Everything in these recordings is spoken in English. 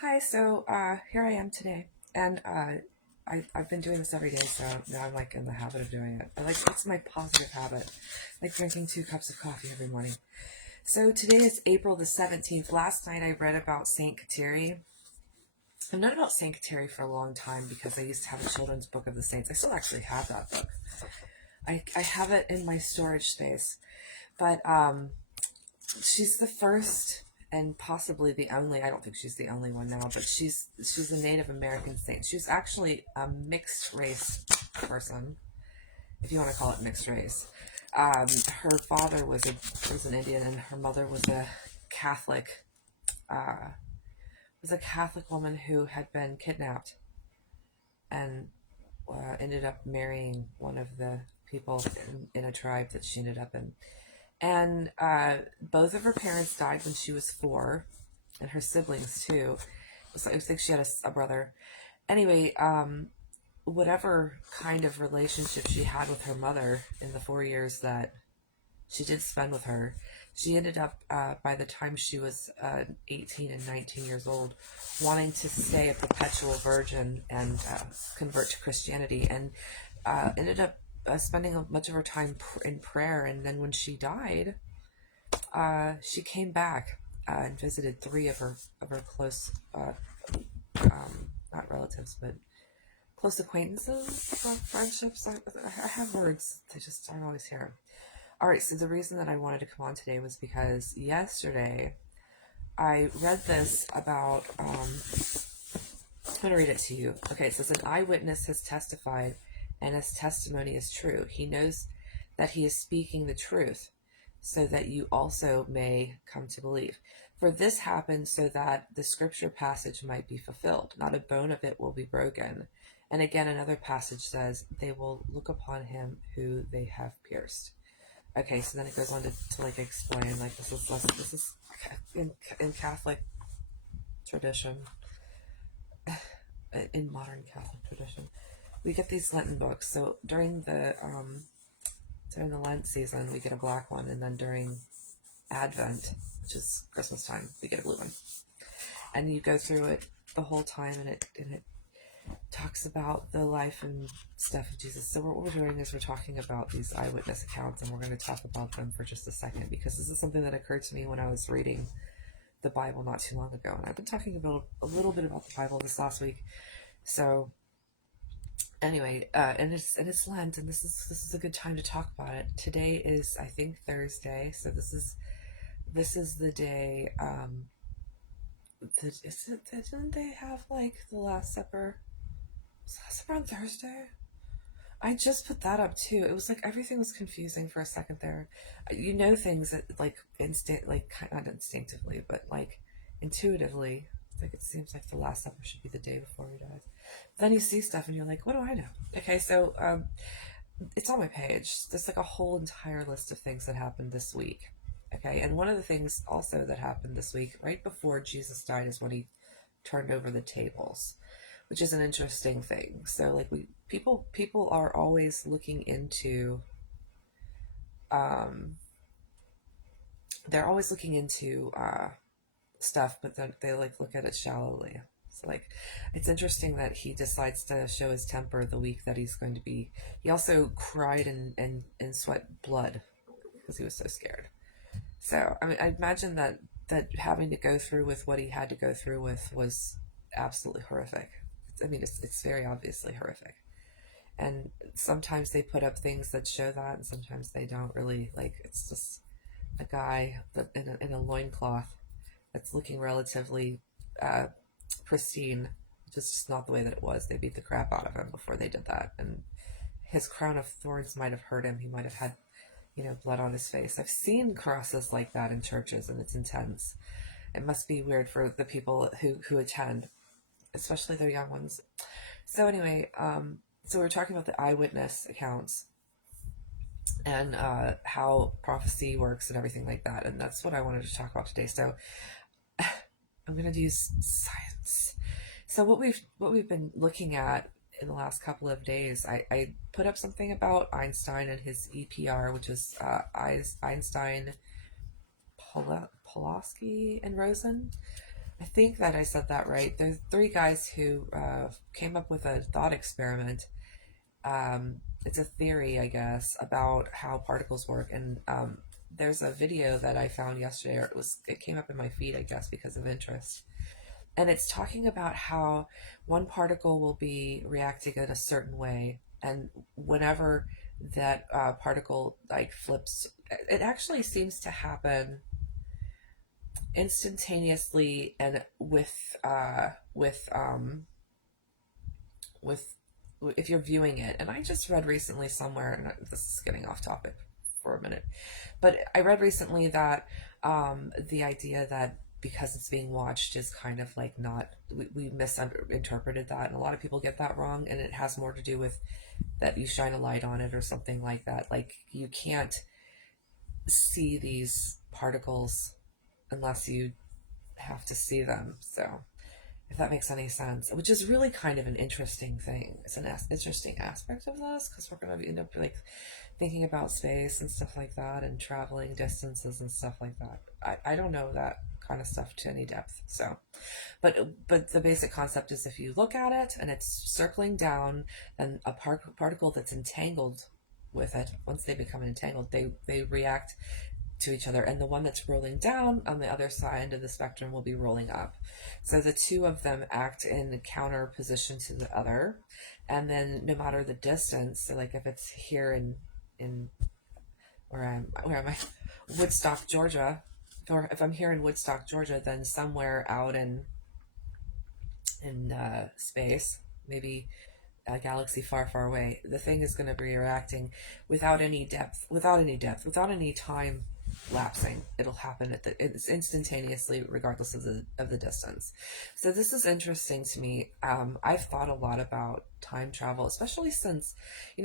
Hi, here I am today, and I've been doing this every day, so now I'm like in the habit of doing it. It's my positive habit, like drinking 2 cups of coffee every morning. So today is April the 17th. Last night I read about Saint Kateri. I've known about Saint Kateri for a long time because I used to have a children's book of the saints. I still actually have that book. I have it in my storage space, but she's the first and possibly the only. I don't think she's the only one now, but she's a Native American saint. She was actually a mixed race person, if you want to call it mixed race. Her father was an Indian, and her mother was a Catholic. Uh, was a Catholic woman who had been kidnapped and ended up marrying one of the people in a tribe that she ended up in. And both of her parents died when she was 4, and her siblings too. So I think she had a brother. Anyway, whatever kind of relationship she had with her mother in the 4 years that she did spend with her, she ended up, by the time she was 18 and 19 years old, wanting to stay a perpetual virgin and convert to Christianity, and ended up spending much of her time in prayer. And then when she died, she came back and visited 3 of her close, not relatives, but close acquaintances, friendships. I have words; they just aren't always here. All right, so the reason that I wanted to come on today was because yesterday I read this about. I'm going to read it to you. Okay, it says, an eyewitness has testified, and his testimony is true. He knows that he is speaking the truth, so that you also may come to believe. For this happened so that the scripture passage might be fulfilled. Not a bone of it will be broken. And again, another passage says, they will look upon him who they have pierced. Okay, so then it goes on to like explain, like this is in Catholic tradition, in modern Catholic tradition, we get these Lenten books. So during the Lent season, we get a black one, and then during Advent, which is Christmas time, we get a blue one. And you go through it the whole time, and it talks about the life and stuff of Jesus. So what we're doing is we're talking about these eyewitness accounts, and we're going to talk about them for just a second, because this is something that occurred to me when I was reading the Bible not too long ago. And I've been talking about a little bit about the Bible this last week. So anyway, and it's Lent, and this is a good time to talk about it. Today is, I think, Thursday, so this is the day. Didn't they have like the Last Supper? Was the Last Supper on Thursday? I just put that up too. It was like everything was confusing for a second there. You know, things that like not instinctively, but like intuitively. Like it seems like the Last Supper should be the day before he dies. Then you see stuff and you're like, what do I know? Okay, so it's on my page. There's like a whole entire list of things that happened this week. Okay, and one of the things also that happened this week, right before Jesus died, is when he turned over the tables, which is an interesting thing. So like people are always looking into they're always looking into stuff, but then they like look at it shallowly. So like it's interesting that he decides to show his temper the week that he's going to be. He also cried and sweat blood because he was so scared. So I mean, I imagine that having to go through with what he had to go through with was absolutely horrific. I mean, it's very obviously horrific. And sometimes they put up things that show that, and sometimes they don't really. Like, it's just a guy that in a loincloth that's looking relatively uh, pristine, which is just not the way that it was. They beat the crap out of him before they did that, and his crown of thorns might have hurt him. He might have had, blood on his face. I've seen crosses like that in churches, and it's intense. It must be weird for the people who attend, especially their young ones. So anyway, so we're talking about the eyewitness accounts and how prophecy works and everything like that, and that's what I wanted to talk about today. So I'm going to use science. So what we've been looking at in the last couple of days, I put up something about Einstein and his EPR, which is Einstein, Pulaski, and Rosen. I think that I said that right. There's three guys who came up with a thought experiment. It's a theory, I guess, about how particles work. And there's a video that I found yesterday, or it came up in my feed, I guess, because of interest. And it's talking about how one particle will be reacting in a certain way, and whenever that particle like flips, it actually seems to happen instantaneously and with if you're viewing it. And I just read recently somewhere, and this is getting off topic for a minute, but I read recently that the idea that because it's being watched is kind of like not, we misinterpreted that, and a lot of people get that wrong, and it has more to do with that you shine a light on it or something like that. Like you can't see these particles unless you have to see them. So if that makes any sense, which is really kind of an interesting thing. It's an interesting aspect of this, because we're going to end up like thinking about space and stuff like that, and traveling distances and stuff like that. I don't know that kind of stuff to any depth. So, but the basic concept is if you look at it and it's circling down, then a particle that's entangled with it, once they become entangled, they react to each other, and the one that's rolling down on the other side of the spectrum will be rolling up. So the two of them act in counter position to the other, and then no matter the distance, so like if it's here in where am I, Woodstock, Georgia, or if I'm here in Woodstock, Georgia, then somewhere out in space, maybe a galaxy far, far away, the thing is going to be reacting without any depth, without any time lapsing. It'll happen it's instantaneously, regardless of the distance. So this is interesting to me. I've thought a lot about time travel, especially since,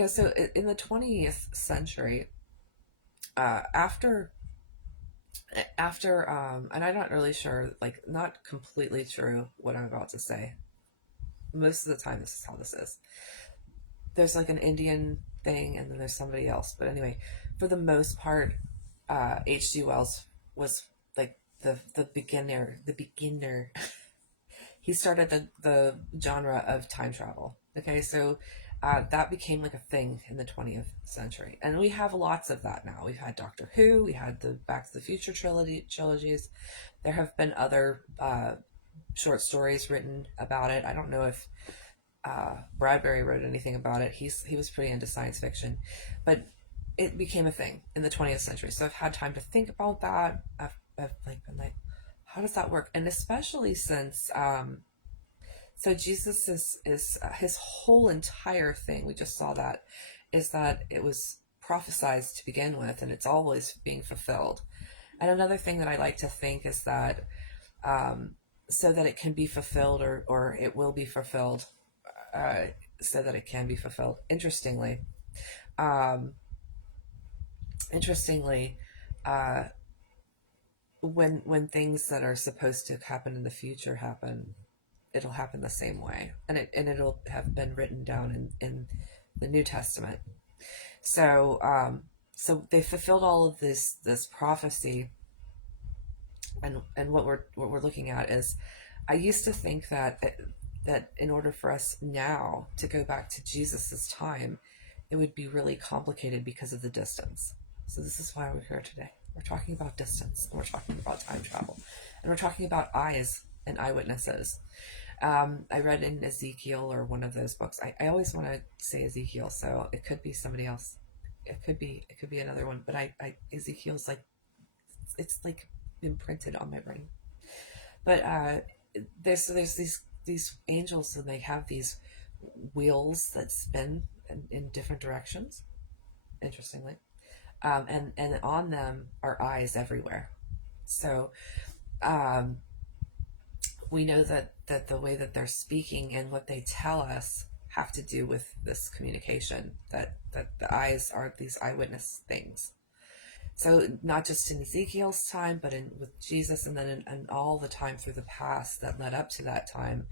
so in the 20th century, after and I'm not really sure, like not completely true what I'm about to say. Most of the time, this is how this is. There's like an Indian thing, and then there's somebody else. But anyway, for the most part, H.G. Wells was like the beginner. He started the genre of time travel. Okay, so that became like a thing in the 20th century, and we have lots of that now. We've had Doctor Who, we had the Back to the Future trilogies. There have been other short stories written about it. I don't know if Bradbury wrote anything about it. He was pretty into science fiction, but it became a thing in the 20th century. So I've had time to think about that. I've like been like, how does that work? And especially since so Jesus is his whole entire thing, we just saw that, is that it was prophesied to begin with, and it's always being fulfilled. And another thing that I like to think is that so that it can be fulfilled, or it will be fulfilled, so that it can be fulfilled. Um, interestingly, when things that are supposed to happen in the future happen, it'll happen the same way, and it'll have been written down in the New Testament. So so they fulfilled all of this prophecy, and what we're looking at is, I used to think that in order for us now to go back to Jesus's time, it would be really complicated because of the distance. So this is why we're here today. We're talking about distance, and we're talking about time travel, and we're talking about eyes and eyewitnesses. I read in Ezekiel, or one of those books. I always want to say Ezekiel, so it could be somebody else. It could be another one, but Ezekiel's like, it's like imprinted on my brain. But there's these angels, and they have these wheels that spin in different directions. Interestingly, and on them are eyes everywhere. So we know that the way that they're speaking and what they tell us have to do with this communication, that the eyes are these eyewitness things. So not just in Ezekiel's time, but with Jesus, and then in all the time through the past that led up to that time,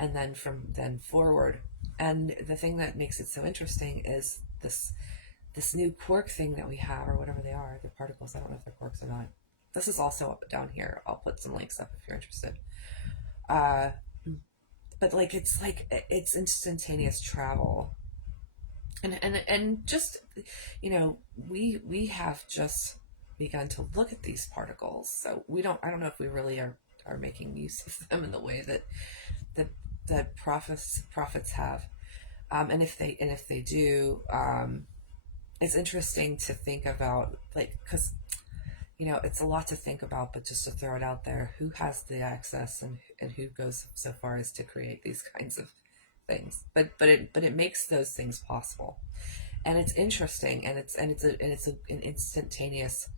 and then from then forward. And the thing that makes it so interesting is this new quark thing that we have, or whatever they are, the particles. I don't know if they're quarks or not. This is also up down here. I'll put some links up if you're interested. Uh, but it's instantaneous travel, and just, we have just begun to look at these particles. So I don't know if we really are making use of them in the way that that prophets have. And if they do, it's interesting to think about, like, because it's a lot to think about, but just to throw it out there, who has the access, and who goes so far as to create these kinds of things. But it makes those things possible, and it's interesting, and an instantaneous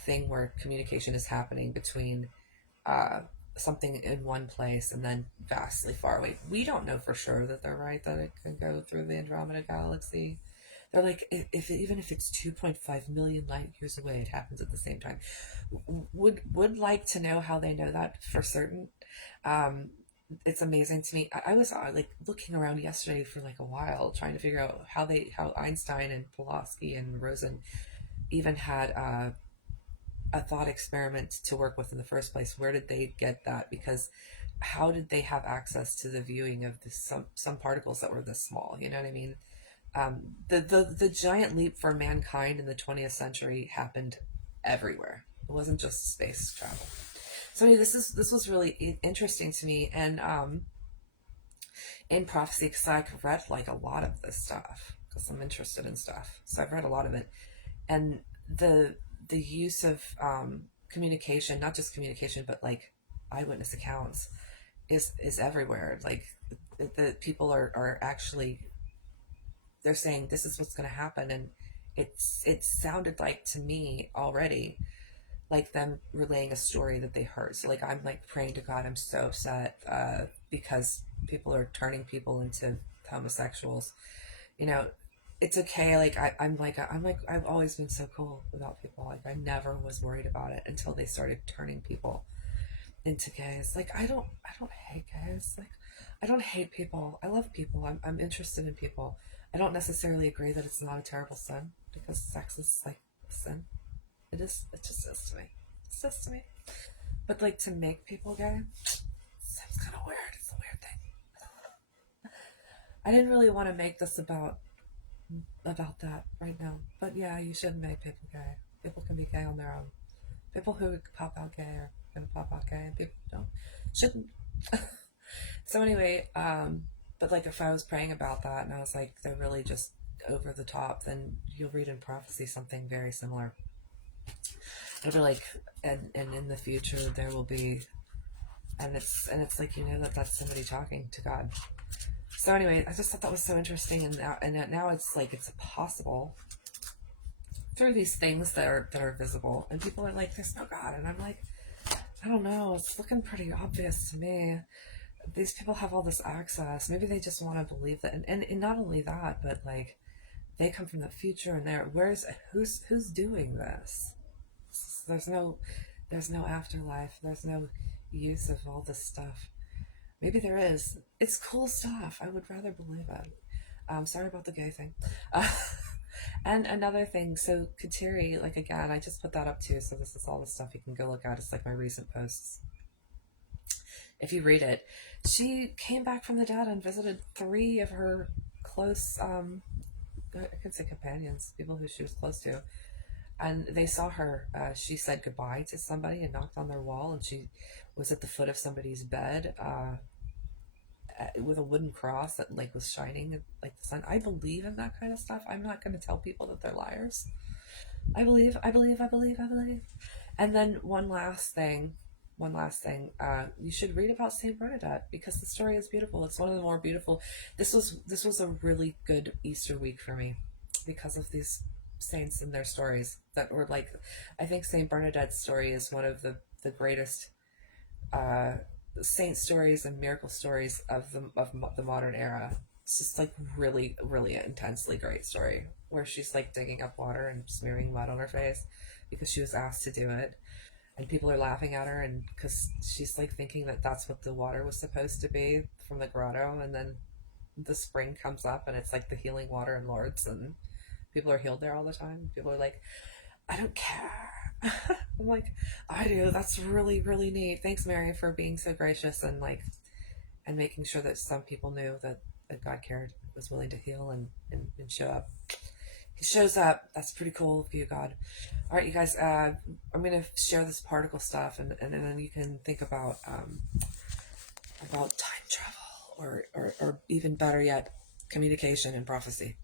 thing where communication is happening between uh, something in one place and then vastly far away. We don't know for sure that they're right, that it can go through the Andromeda galaxy. They're like, even if it's 2.5 million light years away, it happens at the same time. Would like to know how they know that for certain. Um, it's amazing to me. I was like looking around yesterday for like a while, trying to figure out how Einstein and Pulaski and Rosen even had a thought experiment to work with in the first place. Where did they get that? Because how did they have access to the viewing of some particles that were this small? You know what I mean? The giant leap for mankind in the 20th century happened everywhere. It wasn't just space travel. So anyway, this was really interesting to me, and in prophecy, because I've read like a lot of this stuff because I'm interested in stuff. So I've read a lot of it, and the use of communication, not just communication, but like eyewitness accounts, is everywhere. Like the people are actually, they're saying this is what's going to happen, and it sounded like to me already like them relaying a story that they heard. So like I'm like praying to God, I'm so upset because people are turning people into homosexuals. You know, it's okay. Like I've always been so cool about people. Like I never was worried about it until they started turning people into gays. Like I don't hate gays. Like I don't hate people. I love people. I'm interested in people. I don't necessarily agree that it's not a terrible sin, because sex is like a sin. It is. It just is to me. It's just to me. But like to make people gay seems kind of weird. It's a weird thing. I didn't really want to make this about that right now. But yeah, you shouldn't make people gay. People can be gay on their own. People who pop out gay are gonna pop out gay, and people who don't shouldn't. So anyway, but like if I was praying about that and I was like, they're really just over the top, then you'll read in prophecy something very similar. It'll be like, and in the future there will be, and it's like, that's somebody talking to God. So anyway, I just thought that was so interesting, and now it's like it's possible through these things that are visible, and people are like, there's no God, and I'm like, I don't know, it's looking pretty obvious to me. These people have all this access. Maybe they just want to believe that, and not only that, but like they come from the future, and who's doing this? There's no afterlife. There's no use of all this stuff. Maybe there is. It's cool stuff. I would rather believe it. Sorry about the gay thing. Uh, and another thing, so Kateri, like again, I just put that up too. So this is all the stuff you can go look at. It's like my recent posts. If you read it, she came back from the dead and visited 3 of her close, I could say companions, people who she was close to, and they saw her. She said goodbye to somebody and knocked on their wall, and she was at the foot of somebody's bed with a wooden cross that like was shining like the sun. I believe in that kind of stuff. I'm not going to tell people that they're liars. I believe. And then one last thing. You should read about Saint Bernadette, because the story is beautiful. It's one of the more beautiful. This was a really good Easter week for me because of these saints and their stories that were like, I think Saint Bernadette's story is one of the greatest saint stories and miracle stories of the modern era. It's just like really, really intensely great story where she's like digging up water and smearing mud on her face because she was asked to do it, and people are laughing at her, and because she's like thinking that that's what the water was supposed to be from the grotto, and then the spring comes up and it's like the healing water in Lourdes, and people are healed there all the time. People are like, I don't care. I'm like, I do. That's really, really neat. Thanks, Mary, for being so gracious and like, and making sure that some people knew that God cared, was willing to heal and show up. He shows up. That's pretty cool of you, God. All right, you guys. I'm gonna share this particle stuff, and then you can think about time travel, or even better yet, communication and prophecy.